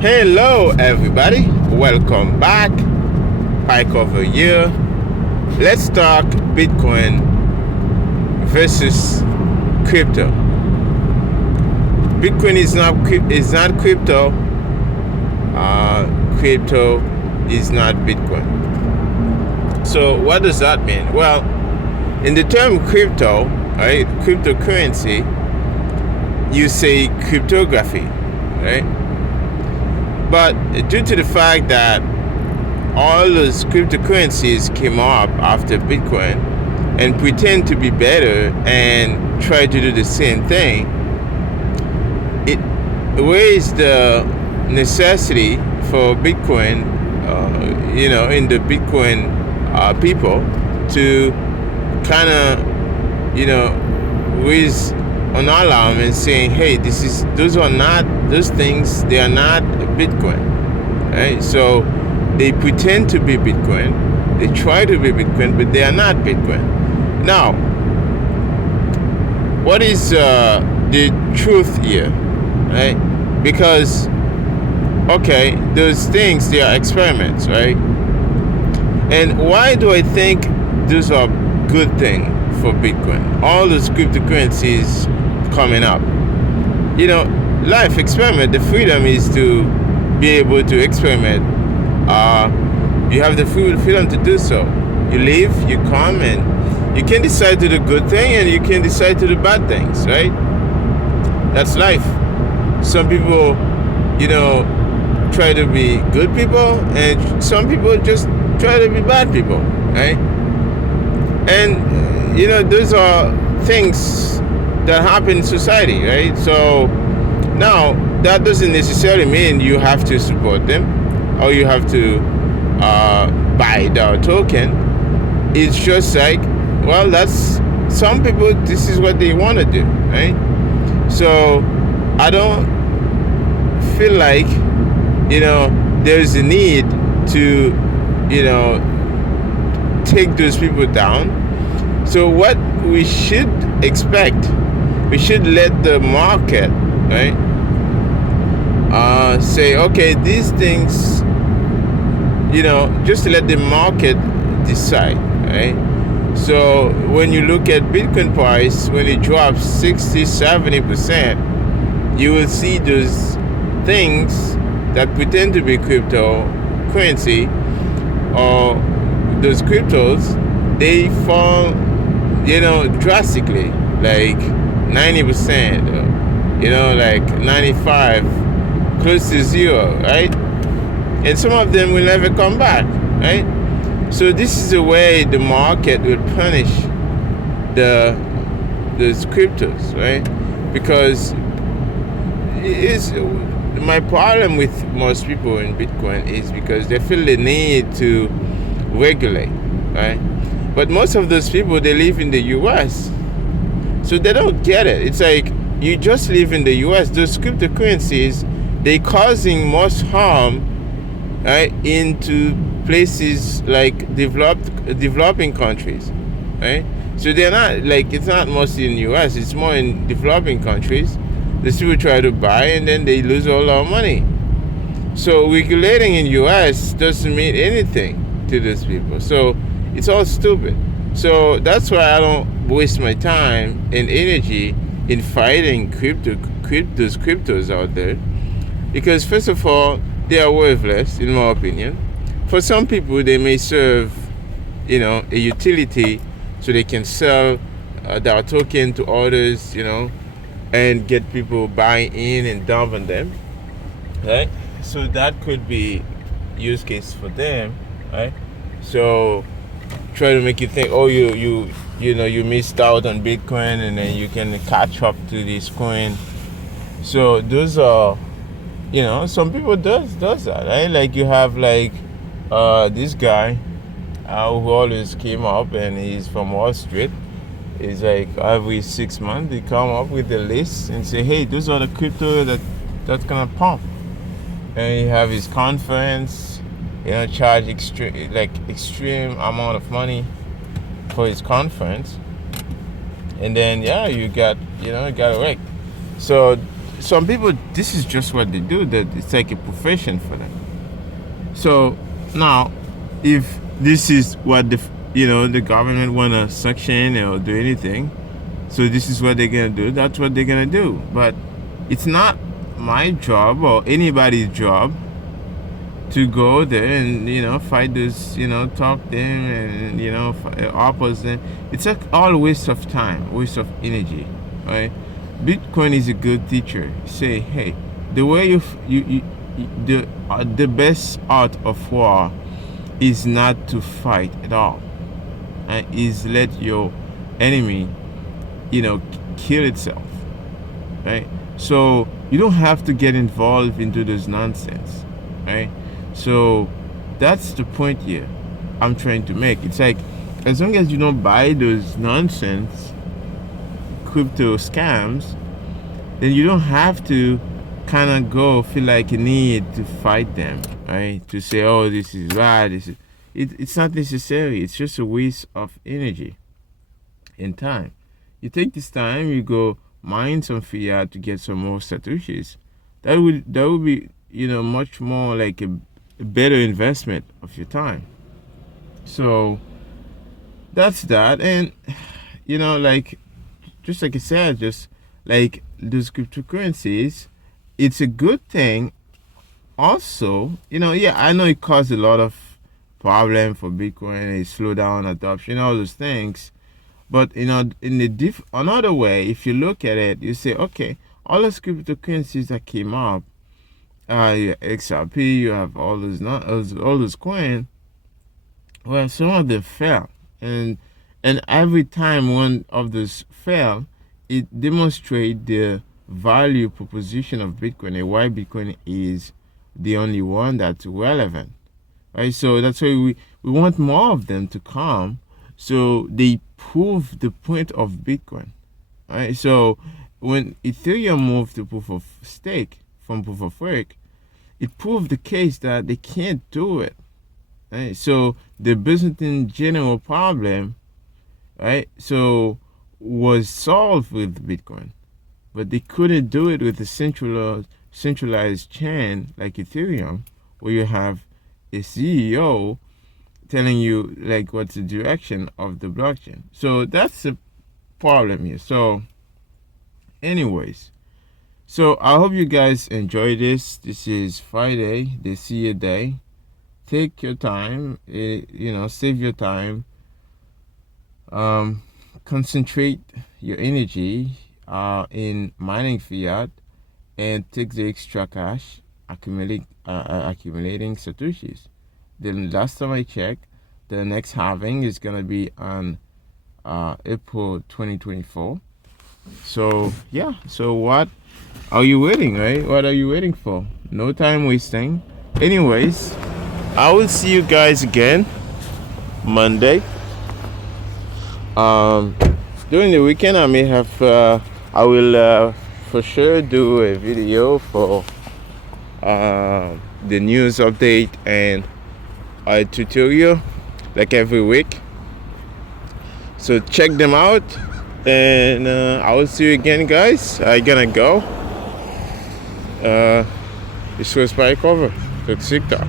Hello everybody, welcome back. Pike over here. Let's talk Bitcoin versus crypto. Bitcoin is not crypto. Crypto is not Bitcoin. So what does that mean? Well, in the term crypto, right, cryptocurrency, you say cryptography, right? But due to the fact that all those cryptocurrencies came up after Bitcoin and pretend to be better and try to do the same thing, it raised the necessity for Bitcoin, in the Bitcoin people to kind of, raise an alarm and saying, hey, those things, they are not Bitcoin, right? So they pretend to be Bitcoin, they try to be Bitcoin, but they are not Bitcoin. Now, what is the truth here, right? Because, okay, those things, they are experiments, right? And why do I think those are good thing for Bitcoin? All those cryptocurrencies coming up. Life experiment, the freedom is to be able to experiment. You have the freedom to do so. You live, you come, and you can decide to do good thing and you can decide to do bad things, right? That's life. Some people, try to be good people, and some people just try to be bad people, right? And those are things that happen in society, right? So now that doesn't necessarily mean you have to support them or you have to buy their token. It's just like, well, that's some people, this is what they want to do, right? So I don't feel like there's a need to take those people down. So what we should expect, we should let the market, right, say, okay, these things, just let the market decide, right? So when you look at Bitcoin price, when it drops 60-70%, you will see those things that pretend to be cryptocurrency or those cryptos, they fall drastically, like 90%, like 95, close to zero, right? And some of them will never come back, right? So this is the way the market will punish those cryptos, right? Because my problem with most people in Bitcoin is because they feel the need to regulate, right? But most of those people, they live in the US, so they don't get it. It's like, you just live in the US. Those cryptocurrencies, they're causing most harm, right, into places like developing countries, right? So they're not, like, it's not mostly in the US, it's more in developing countries. These people try to buy and then they lose all our money. So regulating in US doesn't mean anything to those people. So it's all stupid. So that's why I don't waste my time and energy in fighting those cryptos out there. Because first of all, they are worthless, in my opinion. For some people, they may serve, a utility, so they can sell their token to others, and get people buying in and dump on them, right? So that could be use case for them, right? So try to make you think, oh, you missed out on Bitcoin, and then you can catch up to this coin. So those are, some people does that, right? Like you have this guy who always came up, and he's from Wall Street. It's like every 6 months they come up with a list and say, hey, those are the crypto that's gonna pump. And he have his conference, charge extreme amount of money for his conference, and then you got wrecked. So some people, this is just what they do. That it's like a profession for them. So now, if this is what the government wanna sanction or do anything, so this is what they're gonna do. That's what they're gonna do. But it's not my job or anybody's job to go there and fight this, talk them and oppose them. It's like all waste of time, waste of energy, right? Bitcoin is a good teacher. Say, hey, the way the best art of war is not to fight at all, and is let your enemy, kill itself, right? So you don't have to get involved into this nonsense, right? So that's the point here I'm trying to make. It's like, as long as you don't buy those nonsense crypto scams, then you don't have to kind of feel like you need to fight them, right? To say, oh, this is bad. It's not necessary. It's just a waste of energy and time. You take this time, you go mine some fiat to get some more Satoshis. That would be much more like a better investment of your time. So that's that. And like, just like I said, just like those cryptocurrencies, it's a good thing. Also, I know it caused a lot of problem for Bitcoin. It slowed down adoption, all those things. But in another way, if you look at it, you say, okay, all those cryptocurrencies that came up, you have XRP, you have all those coins. Well, some of them fell, and every time one of those fell, it demonstrates the value proposition of Bitcoin and why Bitcoin is the only one that's relevant, right? So that's why we want more of them to come, so they prove the point of Bitcoin, right? So when Ethereum moved to proof of stake from proof of work, it proved the case that they can't do it, right? So the Byzantine general problem, right, so was solved with Bitcoin, but they couldn't do it with a centralized chain like Ethereum, where you have a CEO telling you like what's the direction of the blockchain. So that's the problem here. So anyways, so I hope you guys enjoy this. This is Friday, the see day. Take your time, save your time. Concentrate your energy in mining fiat and take the extra cash, accumulating Satoshis. The last time I checked, the next halving is gonna be on April 2024. So yeah, so what are you waiting, right? What are you waiting for? No time wasting. Anyways, I will see you guys again Monday. During the weekend, I may have I will for sure do a video for the news update and a tutorial like every week. So check them out, and I will see you again, guys. I gonna go. This was Spike over. Talk.